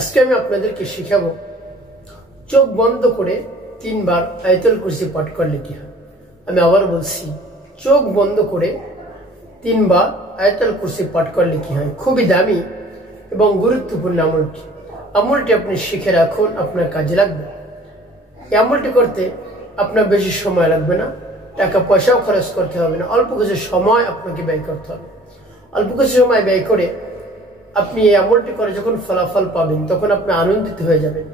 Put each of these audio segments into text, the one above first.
আজকে আমি আপনাদেরকে শেখাবো চোখ বন্ধ করে 3 বার আয়াতুল কুরসি পাঠ করলে কি হয়। আমি আবার বলছি, চোখ বন্ধ করে 3 বার আয়াতুল কুরসি পাঠ করলে কি হয়। খুবই দামি এবং গুরুত্বপূর্ণ আমলটি আপনি শিখে রাখুন, আপনার কাজে লাগবে। এই আমলটি করতে আপনার বেশি সময় লাগবে না, টাকা পয়সাও খরচ করতে হবে না, অল্প কিছু সময় আপনাকে ব্যয় করতে হবে। অল্প কিছু সময় ব্যয় করে আপনি এই আমলটি করে যখন ফলাফল পাবেন তখন আপনি আনন্দিত হয়ে যাবেন।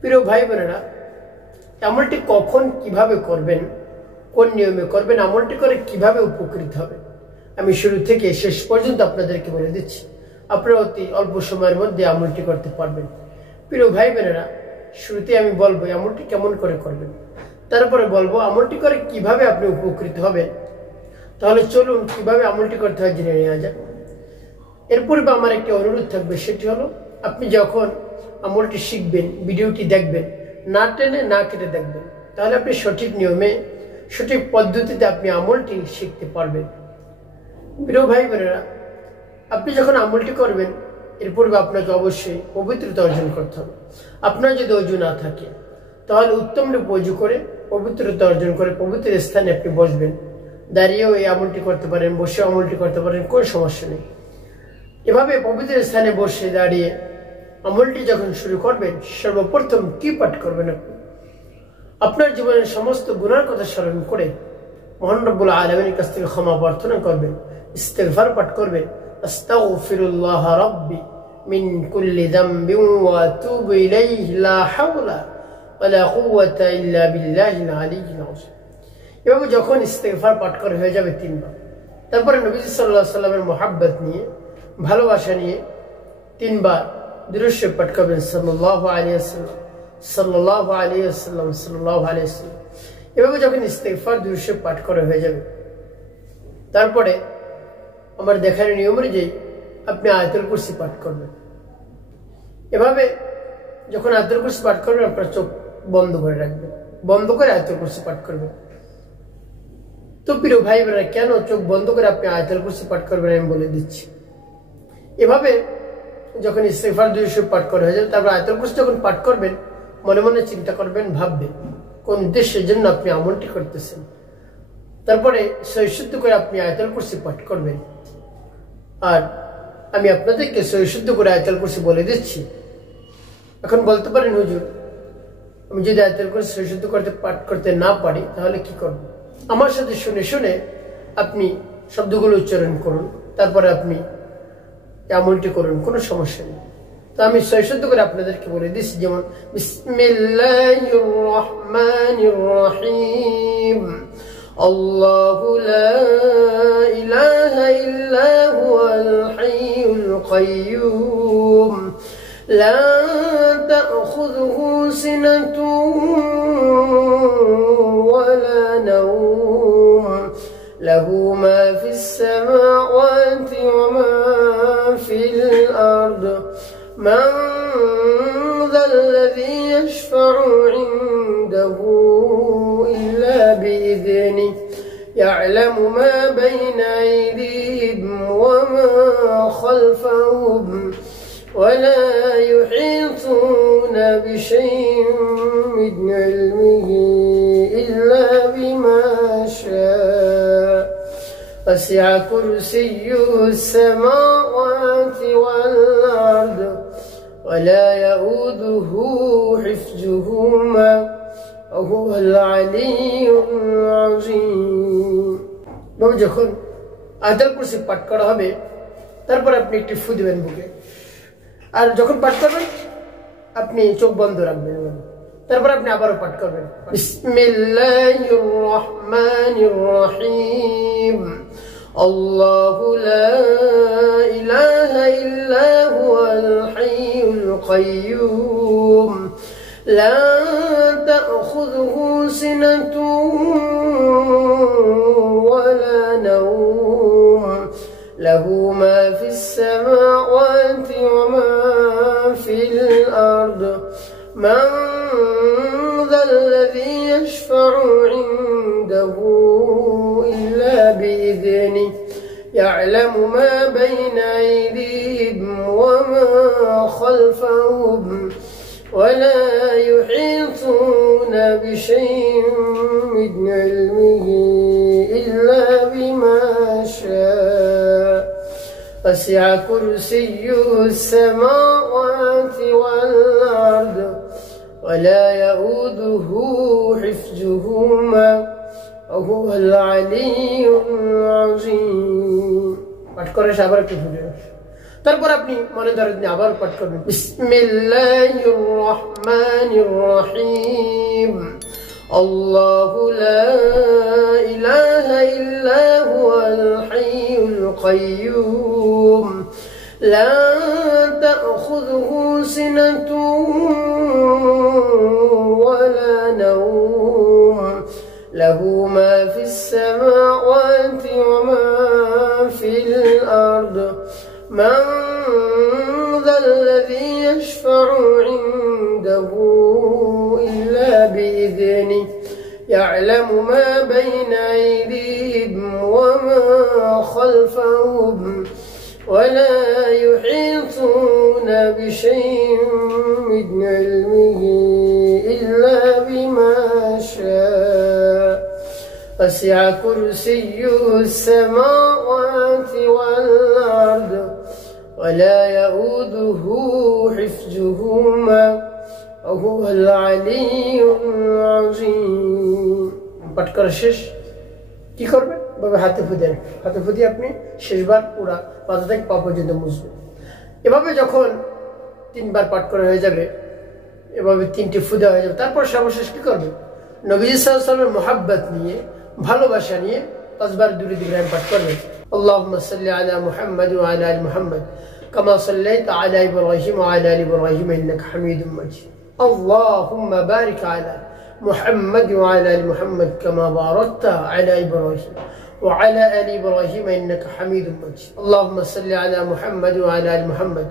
প্রিয় ভাই বোনেরা, আমলটি কখন কিভাবে করবেন, কোন নিয়মে করবেন, আমলটি করে কিভাবে উপকৃত হবেন, আমি শুরু থেকে শেষ পর্যন্ত আপনাদেরকে বলে দিচ্ছি। আপনারা অতি অল্প সময়ের মধ্যে আমলটি করতে পারবেন। প্রিয় ভাই বোনেরা, শুরুতে আমি বলবো আমলটি কেমন করে করবেন, তারপরে বলবো আমলটি করে কিভাবে আপনি উপকৃত হবেন। তাহলে চলুন কিভাবে আমলটি করতে হয় জেনে নেওয়া যাক। এর পূর্বে আমার একটি অনুরোধ থাকবে, সেটি হলো আপনি যখন আমলটি শিখবেন ভিডিওটি দেখবেন, না টেনে না কেটে দেখবেন, তাহলে আপনি সঠিক নিয়মে সঠিক পদ্ধতিতে আপনি আমলটি শিখতে পারবেন। প্রিয় ভাই বোনেরা, আপনি যখন আমলটি করবেন এর পূর্বে আপনাকে অবশ্যই পবিত্রতা অর্জন করতে হবে। আপনার যদি অজু না থাকে তাহলে উত্তম রূপে অজু করে পবিত্রতা অর্জন করে পবিত্র স্থানে আপনি বসবেন। দাঁড়িয়েও এই আমলটি করতে পারেন, বসেও আমলটি করতে পারেন, কোনো সমস্যা নেই। এভাবে পবিত্র স্থানে বসে দাঁড়িয়ে আমলটি যখন শুরু করবেন, সর্বপ্রথম কি পাঠ করবেন? আপনার জীবনের সমস্ত গুনার কথা স্মরণ করে মহান রব্বুল আলামিনের কাছ থেকে ক্ষমা প্রার্থনা করবেন, ইস্তিগফার পাঠ করবেন। আস্তাগফিরুল্লাহ রাব্বি মিন কুল্লি যামবিন ওয়া আতুবু ইলাইহি লা হাওলা ওয়া লা কুওয়াতা ইল্লা বিল্লাহিল আলিয়্যিল আযীম। এভাবে যখন ইস্তিগফার পাঠ করা হয়ে যাবে 3 বার, তারপরে নবীজি সাল্লাল্লাহু আলাইহি ওয়াসাল্লামের মুহাব্বত নিয়ে, ভালোবাসা নিয়ে 3 বার দুরূদ শরীফ পাঠ করবেন। সাল্লাল্লাহু আলাইহি ওয়াসাল্লাম, সাল্লাল্লাহু আলাইহি ওয়াসাল্লাম, সাল্লাল্লাহু আলাইহি ওয়াসাল্লাম। এভাবে যখন ইস্তিগফার দুরূদ শরীফ পাঠ করা হয়ে যাবে, তারপরে আমার দেখার নিয়ম অনুযায়ী আপনি আয়াতুল কুরসি পাঠ করবেন। এভাবে যখন আয়াতুল কুরসি পাঠ করবেন, আপনার চোখ বন্ধ করে রাখবেন, বন্ধ করে আয়াতুল কুরসি পাঠ করবেন। তো প্রিয় ভাই বোনেরা, কেন চোখ বন্ধ করে আপনি আয়াতুল কুরসি পাঠ করবেন আমি বলে দিচ্ছি। এভাবে যখন ইস্তিগফার দুরূদ শরীফ পাঠ করা হয়ে যাবে, তারপর আয়াতুল কুরসি যখন পাঠ করবেন, মনে মনে চিন্তা করবেন, ভাববেন কোন উদ্দেশ্যের জন্য আপনি আমলটি করতেছেন। তারপরে সহিশুদ্ধ করে আপনি আয়াতুল কুরসি পাঠ করবেন। আর আমি আপনাদেরকে সহিশুদ্ধ করে আয়াতুল কুরসি বলে দিচ্ছি। এখন বলতে পারেন, হুজুর আমি যদি আয়াতুল কুরসি সহিশুদ্ধ করতে পাঠ করতে না পারি তাহলে কি করব? আমার সাথে শুনে শুনে আপনি শব্দগুলো উচ্চারণ করুন, তারপরে আপনি আমলটি করুন, কোনো সমস্যা নেই। তো আমি সহিশুদ্ধ করে আপনাদেরকে বলে দিচ্ছি, যেমন বিসমিল্লাহির রহমানির রহিম, আল্লাহু লা ইলাহা ইল্লা হুয়াল হাইয়ুল কাইয়্যুম লা তাখুযুহু সিনাতুন ওয়া লা নাওম লাহু মা ফিস সামাওয়াতি ওয়া মা ফিল আরদ মান যাল্লাযী ইয়াশফা'ু 'ইনদাহু ইল্লা বিইذনিহি ইয়া'লামু মা বাইনা আইদিহিম ওয়া মা খালফাহুম ওয়া লা ইউহীতুনা বিশাইইন মিন 'ইলমিহি ইল্লা বিমা শা'a وسع كرسيه السماوات والأرض ولا يؤوده حفظهما وهو العلي العظيم। যখন আয়াতুল কুরসি পাঠ করা হবে, তারপর আপনি একটি ফু দিবেন বুকে। আর যখন পাঠ করবেন আপনি চোখ বন্ধ রাখবেন, তারপর আপনি আবারও পাঠ করবেন বিসমিল্লাহির রহমানির রহিম, আল্লাহু লা ইলাহা ইল্লা হুয়াল হাইয়ুল কাইয়্যুম লা তাখুযুহু সিনাতুন ওয়া লা নাওম লাহু মা ফিস সামাওয়াতি ওয়া মা ফিল আরদ মান যাল্লাযী ইয়াশফা'ু 'ইনদাহু ইল্লা বিইذনিহি يعلم ما بين أيديهم وما خلفهم ولا يحيطون بشيء من علمه إلا بما شاء وسع كرسيه السماوات والأرض ولا يؤوده حفظهما وهو العلي العظيم পাঠ করে আবার একটু শুনে তারপর আপনি মনে ধরেন আবার পাঠ করবেন বিসমিল্লাহির রহমানির রহিম আল্লাহু লা ইলাহা ইল্লা হুয়াল হাইয়ুল কাইয়্যুম লা তাখুযুহু সিনাতুন ওয়ালা নাওম লাহু মা ফিস সামাওয়াতি ওয়া মা ফিল আরদ من ذا الذي يشفع عنده إلا بإذنه يعلم ما بين أيديهم وما خلفهم ولا يحيطون بشيء من علمه إلا بما شاء وسع كرسيه السماوات والأرض ولا يؤوده حفظهما وهو العلي العظيم পাঠ করা শেষ কি করবেন ভাবে হাতে ফুদেন হাতে ফুদিয়ে আপনি শেষবার পুরো মাথা থেকে পা পর্যন্ত মুছবেন এভাবে যখন তিনবার পাঠ করা হয়ে যাবে এভাবে তিনটি ফুদা হয়ে যাবে তারপর সর্বশেষ কি করবেন নবী সাল্লাল্লাহু আলাইহি ওয়াসাল্লামের মুহাব্বত নিয়ে ভালোবাসা নিয়ে পাঁচবার দুরূদ ইব্রাহিম পাঠ করবেন اللهم صل على محمد وعلى ال محمد كما صليت على ابراهيم وعلى ال ابراهيم انك حميد مجيد اللهم بارك على محمد وعلى ال محمد كما باركت على ابراهيم وعلى ال ابراهيم انك حميد مجيد اللهم صل على محمد وعلى ال محمد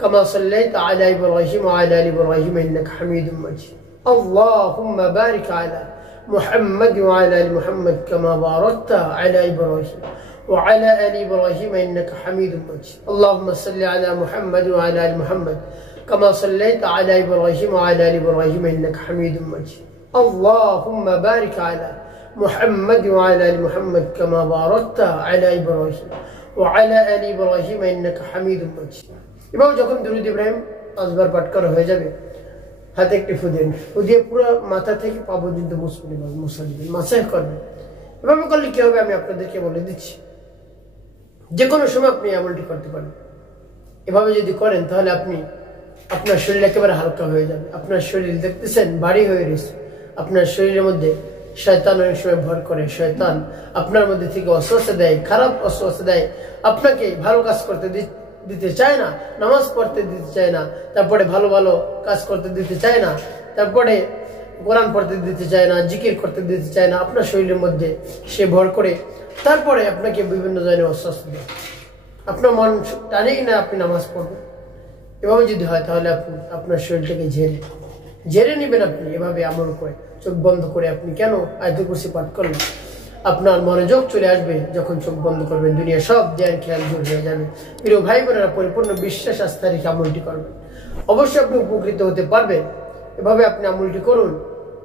كما صليت على ابراهيم وعلى ال ابراهيم انك حميد مجيد اللهم بارك على محمد وعلى ال محمد كما باركت على ابراهيم وعلى آل إبراهيم إنك حميد مجيد اللهم صل على محمد وعلى آل محمد كما صليت على إبراهيم وعلى آل إبراهيم إنك حميد مجيد اللهم بارك على محمد وعلى آل محمد كما باركت على إبراهيم وعلى آل إبراهيم إنك حميد مجيد এভাবে যখন দুরূদ ইব্রাহিম পাঁচবার পাঠ করা হয়ে যাবে হাতে একটি ফুদেন ফুদিয়ে পুরো মাথা থেকে পা পর্যন্ত মুছে দিবেন মাসাহ করবেন এভাবে করলে কি হবে আমি আপনাদেরকে বলে দিচ্ছি যে কোনো সময় আপনি আমলটি করতে পারেন এভাবে যদি করেন তাহলে আপনি আপনার শরীর একেবারে হালকা হয়ে যাবে আপনার শরীর দেখতেছেন ভারী হয়ে গেছে আপনার শরীরের মধ্যে শয়তান অনেক সময় ভর করে শয়তান আপনার মধ্যে থেকে অস্বস্তি দেয় খারাপ অস্বস্তি দেয় আপনাকে ভালো কাজ করতে দিতে চায় না নামাজ পড়তে দিতে চায় না তারপরে ভালো ভালো কাজ করতে দিতে চায় না তারপরে কোরআন পড়তে দিতে চায় না জিকির করতে দিতে চায় না আপনার শরীরের মধ্যে সে ভর করে তারপরে আপনাকে বিভিন্ন ধরনের অস্বস্তি দেয় আপনার মন টানেই না আপনি নামাজ পড়বেন এভাবে যদি হয় তাহলে আপনি আপনার শরীরটাকে ঝেড়ে নেবেন আপনি এভাবে আমল করে চোখ বন্ধ করে আপনি কেন আয়াতুল কুরসি পাঠ করলেন আপনার মনোযোগ চলে আসবে যখন চোখ বন্ধ করবেন দুনিয়া সব ধ্যান খেয়াল জোর হয়ে যাবে প্রিয় ভাই বোনেরা পরিপূর্ণ বিশ্বাস আস্থা রেখে আমলটি করবেন অবশ্যই আপনি উপকৃত হতে পারবেন এভাবে আপনি আমলটি করুন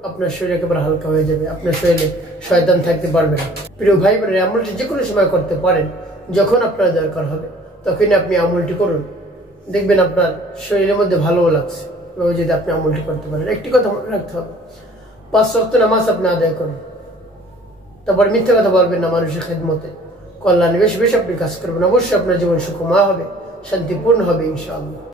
আপনার শরীর একেবারে হালকা হয়ে যাবে আপনার শরীরে শয়তান থাকতে পারবে না প্রিয় ভাই বোনেরা আমলটি যে কোনো সময় করতে পারেন যখন আপনার দরকার হবে তখনই আপনি আমলটি করুন দেখবেন আপনার শরীরের মধ্যে ভালোও লাগছে এভাবে যদি আপনি আমলটি করতে পারেন একটি কথা মনে রাখতে হবে 5 ওয়াক্ত নামাজ আপনি আদায় করুন তারপর মিথ্যা কথা বলবেন না মানুষের খেদমতে কল্যাণে বেশি বেশি আপনি কাজ করবেন অবশ্যই আপনার জীবন সুখময় হবে শান্তিপূর্ণ হবে ইনশাআল্লাহ